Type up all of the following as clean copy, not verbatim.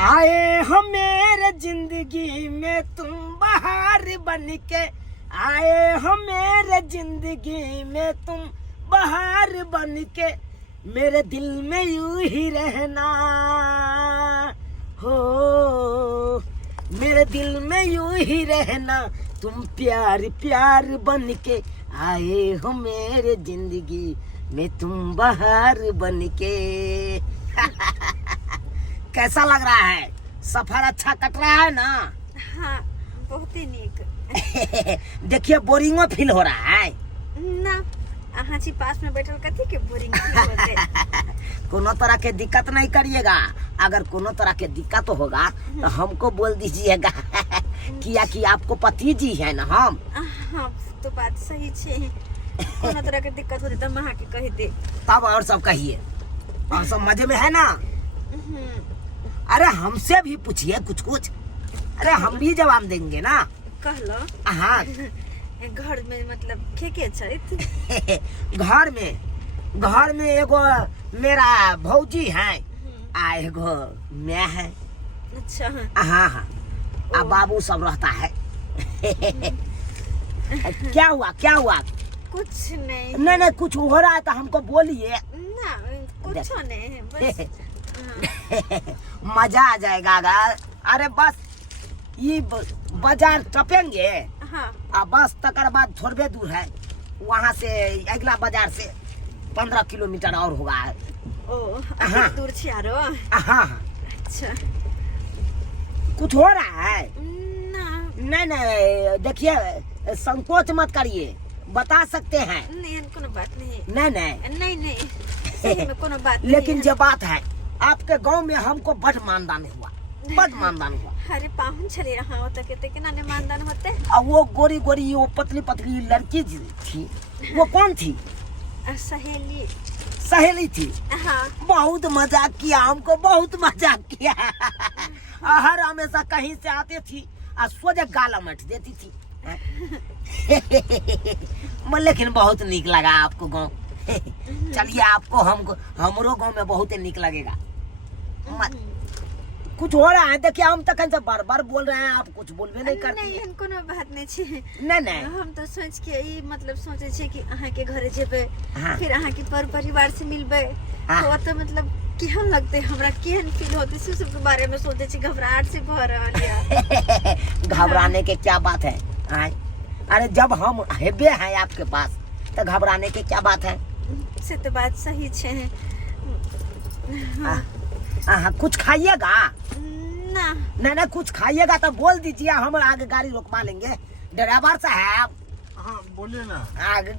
आए हो मेरे जिंदगी में तुम बहार बन के, आए हो मेरे जिंदगी में तुम बहार बन के, मेरे दिल में यूं ही रहना हो, मेरे दिल में यूं ही रहना, तुम प्यार प्यार बन के, आए हो मेरे जिंदगी में तुम बहार बन के। कैसा लग रहा है? सफर अच्छा कट रहा है ना? हाँ, बहुत ही नीक। देखिए बोरिंगो फील हो रहा है ना? अहाँ जी पास में बैठल कथी के बोरिंग फील होते? कोनो तरह के दिक्कत नहीं करिएगा। अगर कोनो तरह के दिक्कत होगा तो हमको बोल दीजिएगा। किया कि आपको पति जी है ना हम। हाँ, तो बात सही छे। कोनो तरह के दिक्कत होती तो महा के कह दे। तब और सब कहिए। और सब मजे में है ना? अरे हमसे भी पूछिए कुछ कुछ। अरे हम भी जवाब देंगे ना। कहलो। हाँ। घर में मतलब के छथि? घर में एगो मेरा भौजी है आ एगो मैं है। अच्छा। हाँ हाँ। अब बाबू सब रहता है। क्या हुआ? कुछ नहीं। नहीं कुछ हो रहा है तो हमको बोलिए ना। कुछ नहीं बस। मजा आ जाएगा अगर। अरे बस ये बाजार टपेंगे। हाँ। अब बस तकर बाद थोड़े दूर है, वहाँ से अगला बाजार से 15 किलोमीटर और होगा। ओ, हाँ। दूर छे आरो। हाँ। अच्छा। कुछ हो रहा है? ना। नहीं देखिए संकोच मत करिए, बता सकते हैं। नहीं कोनो बात नहीं। नहीं सही में कोनो बात नहीं। लेकिन जो बात है आपके गांव में हमको बड़ मानदान हुआ। अरे पाहुन चले रहा होता कहते कि नाने मानदान होते। अब वो गोरी वो पतली लड़की थी, वो कौन थी? सहेली थी। हाँ। बहुत मजाक किया, हमको बहुत मजाक किया। हर हमेशा कहीं से आती थी और सोचे गाला मट देती थी। लेकिन बहुत नीक लगा आपको गाँव। चलिए आपको हमरो गाँव में बहुत नीक लगेगा। कुछ हो रहा है? देखिए हम तक से बार बोल रहे हैं, आप कुछ बोलबे नहीं करती। नहीं कोनो बात नहीं छे। नहीं हम तो सोच के ई मतलब सोचे छे कि अहाँ के घरे जेबे। हाँ। फिर अहाँ के परिवार से मिलबे। हाँ। तो मतलब केहन लगते, हमरा केहन फील होते से सब के बारे में सोचे छे, घबराहट से भर रहलिया। घबराने के क्या बात है? अरे जब हम हेबे हैं आपके पास तो घबराने के क्या बात है? से तो बात सही छे। कुछ खाइएगा? ना। नहीं कुछ खाइएगा तो बोल दीजिए, हम आगे गाड़ी रोकवा लेंगे। ड्राइवर साहब। हाँ बोलिए ना।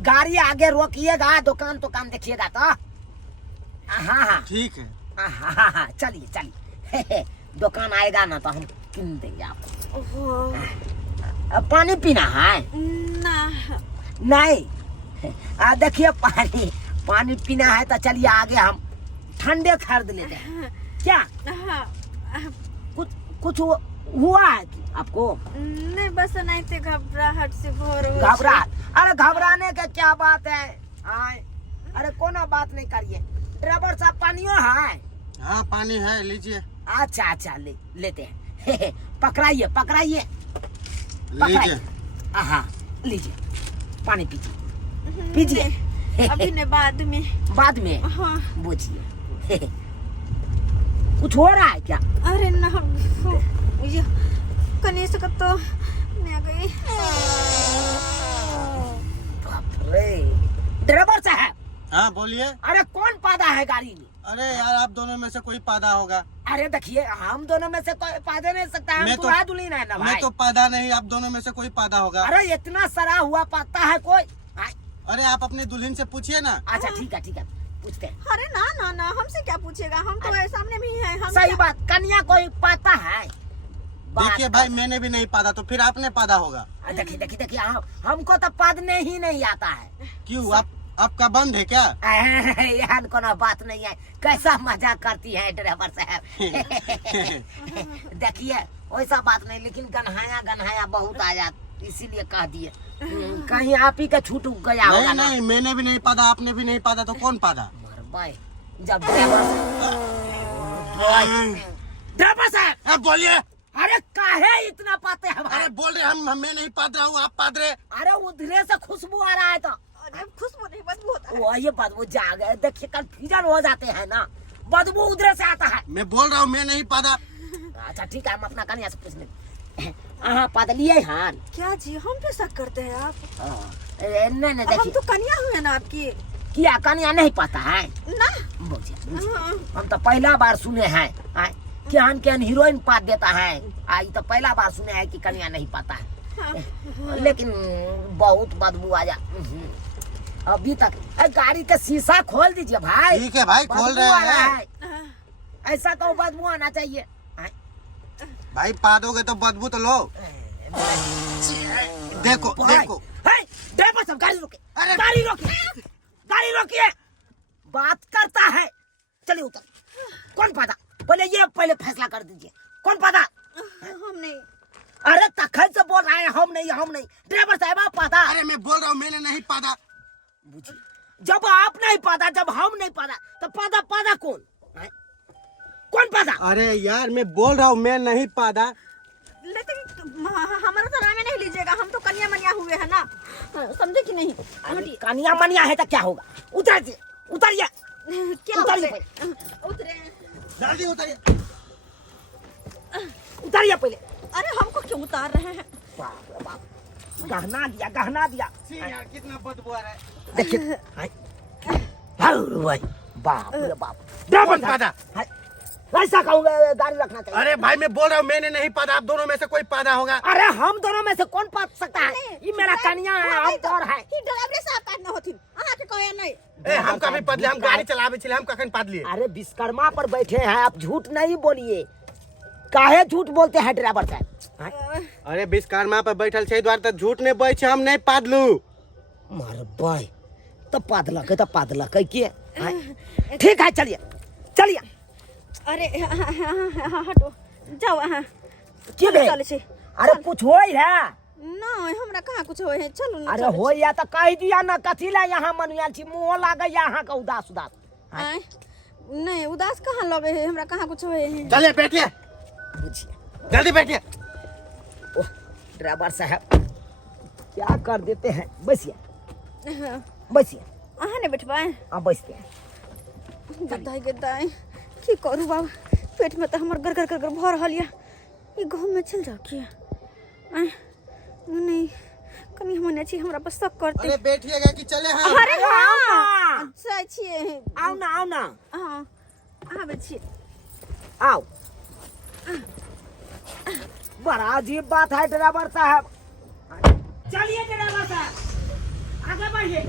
गाड़ी आगे रोकिएगा, दुकान देखिएगा तो। हाँ ठीक है। हाँ चलिए। दुकान आएगा ना तो हम किन देंगे आपको। ओहो। पानी पीना है? ना। नहीं देखिए पानी पीना है तो चलिए आगे हम ठंडे खरीद लेते हैं। क्या? हाँ। कुछ हुआ है आपको? नहीं बस नहीं थे, घबराहट से भर हो। घबराहट? अरे घबराने का क्या बात है? अरे कोनो बात नहीं करिए। ड्राइवर साहब पानियो है? हाँ पानी है, लीजिए। अच्छा लेते हैं। पकड़ाइए। लीजिए। हाँ लीजिए, पानी पीजिए। अभी ने बाद में। हाँ। बुझिए। कुछ हो रहा है क्या? अरे ना ये कने से तो मैं आ गई। बाप रे। ड्राइवर साहब। हाँ बोलिए। अरे कौन पादा है गाड़ी में? अरे यार आप दोनों में से कोई पादा होगा। अरे देखिए हम दोनों में से कोई पादा नहीं सकता है, हम तो दुल्हन है ना भाई। मैं तो पादा नहीं, आप दोनों में से कोई पादा होगा। अरे इतना सरा हुआ पाता है कोई? अरे आप अपनी दुल्हन से पूछिए ना। अच्छा ठीक है पूछते हैं। अरे ना हमसे क्या पूछेगा, हम तो सामने में ही है। हम सही बात, कन्या कोई पाता है? देखिए भाई मैंने भी नहीं पादा तो फिर आपने पादा होगा। देखिए हमको तो पादने ही नहीं आता है। क्यों आपका बंद है क्या? यार कोनो बात नहीं है, कैसा मजाक करती है ड्राइवर साहब। देखिए वैसा बात नहीं, लेकिन गन्हाया बहुत आ जाता, इसीलिए कह दिए। कहीं आप ही का छूट गया होगा ना? नहीं मैंने भी नहीं पादा, आपने भी नहीं पादा तो कौन पादा? जब ड्राइवर साहब अब बोलिए। अरे काहे इतना पाते हैं भाई? अरे बोल रहे हम मैं नहीं पाद रहा हूँ, आप पाद रहे। अरे उधरे से खुशबू आ रहा है तो अरे खुशबू नहीं बदबू होता है। वो ये बदबू जा गए, देखिए कंफ्यूजन हो जाते हैं ना, बदबू उधरे से आता है। मैं बोल रहा हूँ मैं नहीं पादा। अच्छा ठीक है, हम अपना कन्या से पूछ लेते। हाँ पद लिए हान। क्या जी हम पे शक करते हैं आप? नहीं हम देखिए, तो कन्या हुए ना आपकी। क्या कन्या नहीं पता है? ना बुझिए, हाँ। हम तो पहला बार सुने हैं केहन केहन हीरोइन पात देता है। आई तो पहला बार सुने हैं कि कन्या नहीं पाता है। हाँ। लेकिन बहुत बदबू आ जा अभी तक। गाड़ी का शीशा खोल दीजिए भाई। ठीक है भाई, खोल बदबू आ रहे रहा हैं। है। ऐसा तो बदबू आना चाहिए। भाई पादोगे तो बदबू तो लो। देखो देखो। ड्राइवर साहब गाड़ी रोके, अरे! गाड़ी रोकिए, गाड़ी रोकिए। बात करता है, चलिए उतर। कौन पादा? पहले फैसला कर दीजिए, कौन पादा? हम नहीं। अरे तखन से बोल रहे हैं हम नहीं। ड्राइवर साहब आप पादा। अरे मैं बोल रहा हूँ मैंने नहीं पादा। बुझिए, जब आप नहीं पादा, जब हम नहीं पादा, तो पादा कौन? कौन पादा? अरे यार मैं बोल रहा हूँ मैं नहीं पादा। लेकिन हमारा तो नाम नहीं लीजिएगा, हम तो कन्या मनिया हुए हैं ना, समझे कि नहीं? अरे कन्या मनिया है तो क्या होगा? उतरिए। क्या उतारिए उतरे? जल्दी उतरिए। उतारिए पहले। अरे हमको क्यों उतार रहे हैं? बाप रे बाप, गहना दिया। यार कितना बदबू आ रहा है। देखिए भाई, बाप रे बाप। ड्राइवर कौन पादा? ऐसा कहूँगा, गाड़ी रखना चाहिए। अरे भाई मैं बोल रहा हूँ मैंने नहीं पादा, आप दोनों में से कोई पादा होगा। अरे हम दोनों में से कौन पाद सकता है? ये मेरा कन्या है, हम और है। ही ड्राइवर साहब पाद न होथिन, अहाँ के कहे नहीं। ए हम कभी पादले, हम गाड़ी चलावे चले, हम कखन पाद लिए। अरे विश्वकर्मा पर बैठे हैं, आप झूठ नहीं बोलिए। काहे झूठ बोलते हैं ड्राइवर साहब? अरे विश्वकर्मा पर बैठल छै द्वार तो झूठ नहीं बोल छै, हम नहीं पादलू। मार भाई तो पादलक के। ठीक है, चलिए। अरे हटो जाओ अहाँ। की भेल? चले छी। अरे कुछ होई है? नहीं हमरा कहाँ कुछ होए है, चलू ना। अरे हो या तो कह दिया ना, कथी ला यहाँ मनुआल छी? मुँह लागे यहाँ का उदास। आय नहीं उदास कहाँ लगे है, हमरा कहाँ कुछ होए है। चलिए बैठिए, बुझिए, जल्दी बैठिए। ओह ड्राइवर साहब क्या कर देते हैं। बैसिए। अहाँ नहीं बैठबाए? हाँ बैठते हैं। गदाई की करू बाबा, पेट में तो हमर गर भर रहल या। ई गाँव में चल जाओ किया? नहीं कनी हमने छी, हमरा पर शक करते। अरे बैठिएगा कि चले हम? अरे हाँ हाँ। जाय छिए। आओ ना। हाँ आबे छिए। आओ। बड़ा अजीब बात है ड्राइवर साहब। चलिए ड्राइवर साहब, आगे बढ़िए।